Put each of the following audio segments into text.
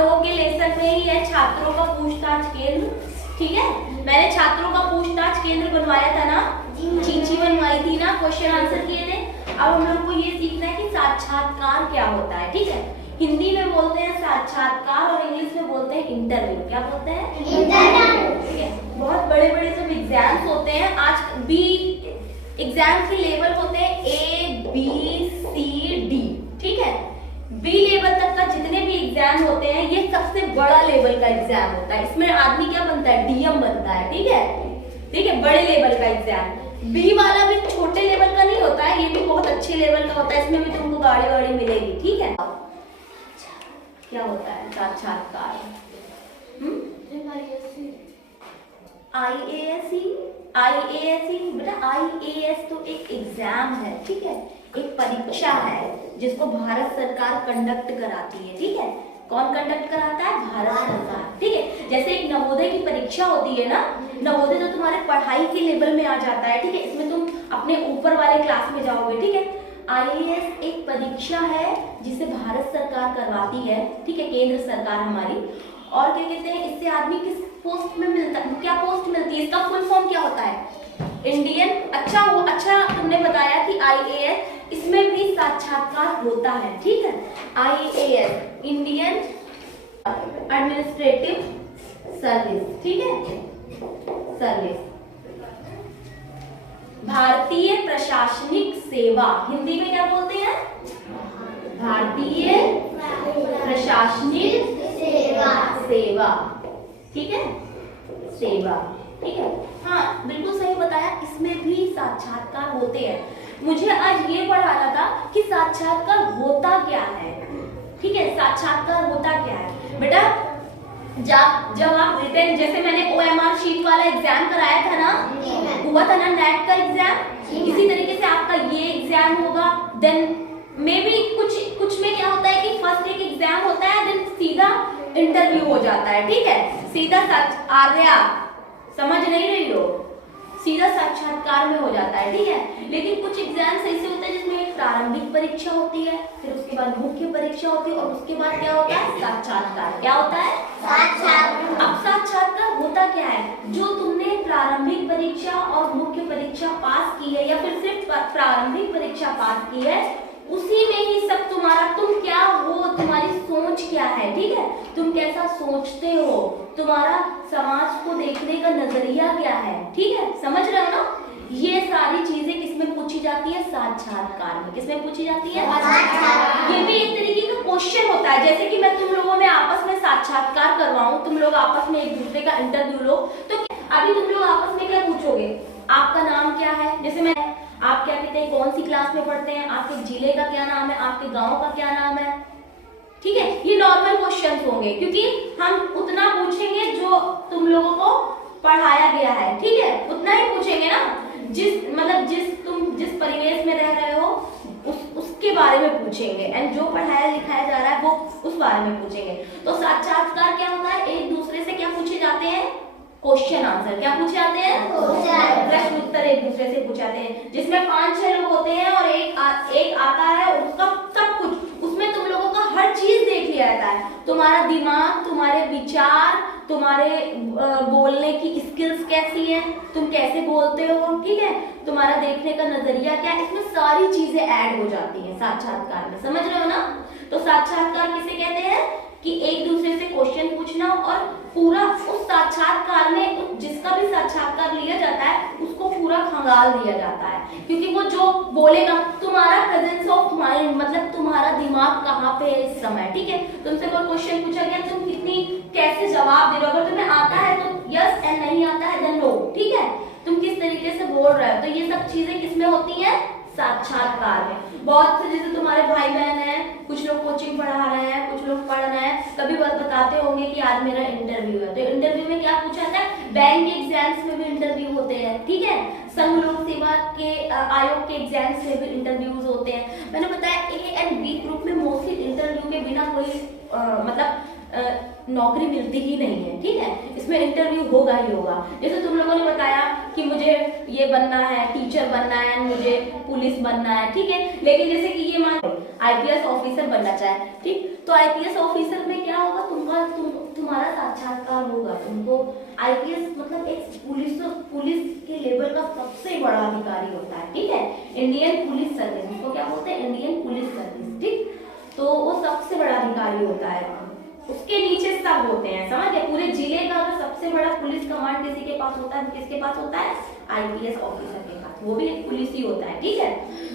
लोगों के लेसन में ही है छात्रों का पूछताछ केंद्र, ठीक है। मैंने छात्रों का पूछताछ केंद्र बनवाया था ना, चींची बनवाई थी ना, क्वेश्चन आंसर किए थे। अब हम लोग को ये सीखना है कि साक्षात्कार क्या होता है, ठीक है। हिंदी में बोलते हैं साक्षात्कार और इंग्लिश में बोलते हैं इंटरव्यू। क्या बोलते हैं? इंटरव्यू, ठीक है। बहुत बड़े बड़े जब एग्जाम्स होते हैं, आज बी एग्जाम के लेवल होते हैं A B C D, ठीक है। बी लेवल तक का जितने भी एग्जाम होते हैं ये सबसे बड़ा लेवल का एग्जाम होता है। इसमें आदमी क्या बनता है? DM बनता है, ठीक है, ठीक है, बड़े लेवल का एग्जाम। बी वाला भी छोटे लेवल का नहीं होता है, ये भी बहुत अच्छे लेवल का होता है। इसमें भी तुमको गाड़ी वाड़ी मिलेगी, ठीक है। क्या होता है साक्षात्कार? IAS बेटा, IAS तो एक एग्जाम है, ठीक है, एक परीक्षा है जिसको भारत सरकार कंडक्ट कराती है, ठीक है। कौन कंडक्ट कराता है? भारत सरकार, ठीक है। जैसे एक नवोदय की परीक्षा होती है ना, नवोदय तो तुम्हारे पढ़ाई के लेवल में आ जाता है, ठीक है, इसमें तुम अपने ऊपर वाले क्लास में जाओगे, ठीक है। IAS एक परीक्षा है जिसे भारत सरकार करवाती है, ठीक है, केंद्र सरकार हमारी। और क्या कहते हैं, इससे आदमी किस पोस्ट में मिलता है, क्या पोस्ट मिलती है, इसका फुल फॉर्म क्या होता है? इंडियन। अच्छा तुमने बताया कि IAS, इसमें भी साक्षात्कार होता है, ठीक है। IAS इंडियन एडमिनिस्ट्रेटिव सर्विस, ठीक है, सर्विस। भारतीय प्रशासनिक सेवा, हिंदी में क्या बोलते हैं? भारतीय प्रशासनिक सेवा, ठीक है, सेवा, ठीक है। हाँ बिल्कुल सही बताया, इसमें भी साक्षात्कार होते हैं। मुझे आज ये पढ़ाना था कि साक्षात्कार होता क्या है, ठीक है, साक्षात्कार होता क्या है बेटा। जब आप रिटर्न, जैसे मैंने OMR शीट वाला एग्जाम कराया था ना, हुआ था ना नेट का एग्जाम, इसी तरीके से आपका ये एग्जाम होगा। देन मे बी कुछ में क्या होता है कि फर्स्ट एक एग्जाम होता है, देन सीधा इंटरव्यू हो जाता है, ठीक है, सीधा आर्या समझ नहीं रही हो, सीधा साक्षात्कार में हो जाता है, ठीक है। लेकिन कुछ एग्जाम ऐसे होते हैं जिसमें एक प्रारंभिक परीक्षा होती है, फिर उसके बाद मुख्य परीक्षा होती है, और उसके बाद क्या होता है? साक्षात्कार। क्या होता है? साक्षात्कार। अब साक्षात्कार होता क्या है? जो तुमने प्रारंभिक परीक्षा और मुख्य परीक्षा पास की है, या फिर सिर्फ प्रारंभिक परीक्षा पास की है, उसी में ही सब तुम्हारा, तुम क्या हो, तुम्हारी सोच क्या है, ठीक है, तुम कैसा सोचते हो, तुम्हारा समाज को देखने का नजरिया क्या है, ठीक है, समझ रहे हो ना। ये सारी चीजें किसमें पूछी जाती है? साक्षात्कार में। किसमें पूछी जाती है? ये भी एक तरीके का क्वेश्चन होता है, जैसे कि मैं तुम लोगों में आपस में साक्षात्कार करवाऊं, तुम लोग आपस में एक दूसरे का इंटरव्यू लो, तो अभी तुम लोग आपस में क्या पूछोगे? आपका नाम क्या है, जैसे मैं, आप क्या कहते हैं, कौन सी क्लास में पढ़ते हैं, आपके जिले का क्या नाम है, आपके गांव का क्या नाम है, ठीक है। ये नॉर्मल क्वेश्चंस होंगे, क्योंकि हम उतना पूछेंगे जो तुम लोगों को पढ़ाया गया है, ठीक है, उतना ही पूछेंगे ना। तुम जिस परिवेश में रह रहे हो उसके बारे में पूछेंगे, एंड जो पढ़ाया लिखाया जा रहा है वो उस बारे में पूछेंगे। तो साक्षात्कार क्या होता है? एक दूसरे से क्या पूछे जाते हैं? Question answer. क्या पूछे जाते हैं? प्रश्न उत्तर एक दूसरे से पूछे जाते हैं, जिसमें 5-6 लोग होते हैं और एक आता है, उसका सब कुछ, उसमें तुम लोगों का हर चीज देख लिया जाता है, तुम्हारा दिमाग, तुम्हारे विचार, तुम्हारे बोलने की स्किल्स कैसी है, तुम कैसे बोलते हो, ठीक है, तुम्हारा देखने का नजरिया क्या है, इसमें सारी चीजें ऐड हो जाती है साक्षात्कार में, समझ रहे हो ना। तो साक्षात्कार किसे कहते हैं? कि एक दूसरे से क्वेश्चन पूछना, और पूरा उस साक्षात्कार में जिसका भी साक्षात्कार लिया जाता है उसको पूरा खंगाल दिया जाता है, क्योंकि वो जो बोलेगा, तुम्हारा प्रेजेंस ऑफ माइंड, मतलब तुम्हारा दिमाग कहाँ पे है इस समय, ठीक है। तुमसे कोई क्वेश्चन पूछा गया, तुम कितनी कैसे जवाब दे रहे हो, अगर तुम्हें आता है तो यस, एंड नहीं आता है देन नो, ठीक है, तुम किस तरीके से बोल रहे हो। तो ये सब चीजें किसमें होती है? साक्षात्कार में। बहुत से, जैसे तुम्हारे भाई बहन हैं, कुछ लोग कोचिंग पढ़ा रहे हैं, कुछ लोग पढ़ रहे हैं, कभी बताते होंगे कि आज मेरा इंटरव्यू है, तो इंटरव्यू में क्या पूछा जाता है? बैंक के एग्जाम्स में भी इंटरव्यू होते हैं, ठीक है, संघ लोक सेवा के आयोग के एग्जाम्स में भी इंटरव्यूज होते हैं। मैंने बताया A एंड B ग्रुप में मोस्टली इंटरव्यू के बिना कोई नौकरी मिलती ही नहीं है, ठीक है, इसमें इंटरव्यू होगा ही होगा। जैसे तुम लोगों ने बताया कि मुझे ये बनना है, टीचर बनना है, मुझे पुलिस बनना है, ठीक है, लेकिन जैसे कि ये मान IPS ऑफिसर बनना चाहे, ठीक, तो IPS ऑफिसर में क्या होगा? तुमका उनको आईपीएस मतलब एक पुलिस के लेवल का सबसे बड़ा अधिकारी होता है, ठीक है। इंडियन पुलिस सर्विस, उसको क्या बोलते हैं, इंडियन पुलिस सर्विस, ठीक। तो वो सबसे बड़ा अधिकारी होता है, उसके नीचे सब होते हैं, समझ गए। पूरे जिले का अगर सबसे बड़ा पुलिस कमांड किसी के पास होता है, किसके पास होता है, आईपीएस ऑफिसर के पास, वो भी एक पुलिस ही होता है, ठीक है।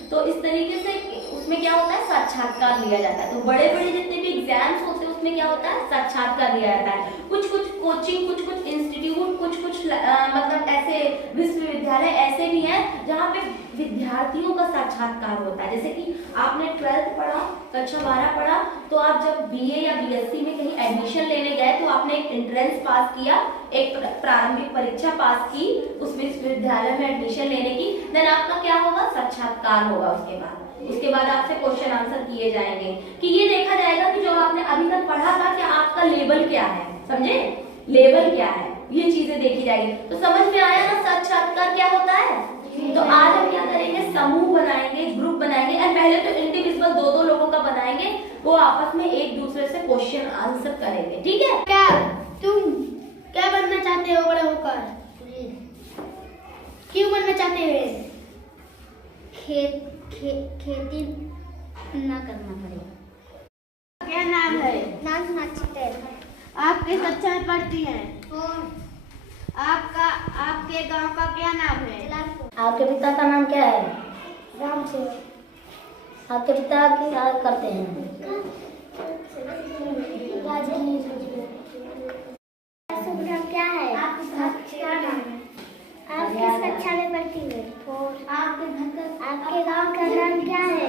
तो इस तरीके से उसमें क्या होता है, साक्षात्कार लिया जाता है। तो बड़े बड़े जितने भी एग्जाम्स होते हैं उसमें क्या होता है, साक्षात्कार लिया जाता है। कुछ कुछ कोचिंग, कुछ कुछ इंस्टीट्यूट, कुछ कुछ मतलब ऐसे विश्वविद्यालय ऐसे भी हैं जहाँ पे विद्यार्थियों का साक्षात्कार होता है। जैसे कि आपने 12th पढ़ा, कक्षा 12 पढ़ा, तो आप जब बीए या बीएससी में कहीं एडमिशन लेने गए तो आपने एक एंट्रेंस पास किया, एक प्रारंभिक परीक्षा पास की उस विश्वविद्यालय में एडमिशन लेने की, देन आपका क्या होगा, साक्षात्कार होगा। उसके बाद आपसे क्वेश्चन आंसर किए जाएंगे कि ये देखा जाएगा कि जो आपने अभी तक पढ़ा था कि आपका लेवल क्या है, समझे, लेवल क्या है, ये चीजें देखी जाएगी। तो समझ में आया ना साक्षात्कार क्या होता है। तो आज हम क्या करेंगे, समूह बनाएंगे, ग्रुप बनाएंगे, और पहले तो इंडिविजुअल दो दो लोगों का बनाएंगे, वो आपस में एक दूसरे से क्वेश्चन आंसर करेंगे, ठीक है। क्या तुम क्या बनना चाहते हो बड़े होकर? क्यों बनना चाहते हो? खेती ना करना पड़ेगा। क्या नाम है? नाम सुनाक्षी है। आप किस कक्षा में पढ़ती हैं? आपके गांव का क्या नाम है? आपके पिता का नाम क्या है? राम से। आपके पिता क्या करते हैं? शुभ नाम क्या है? आप किस कक्षा में पढ़ती हैं? आपके गांव का नाम क्या है?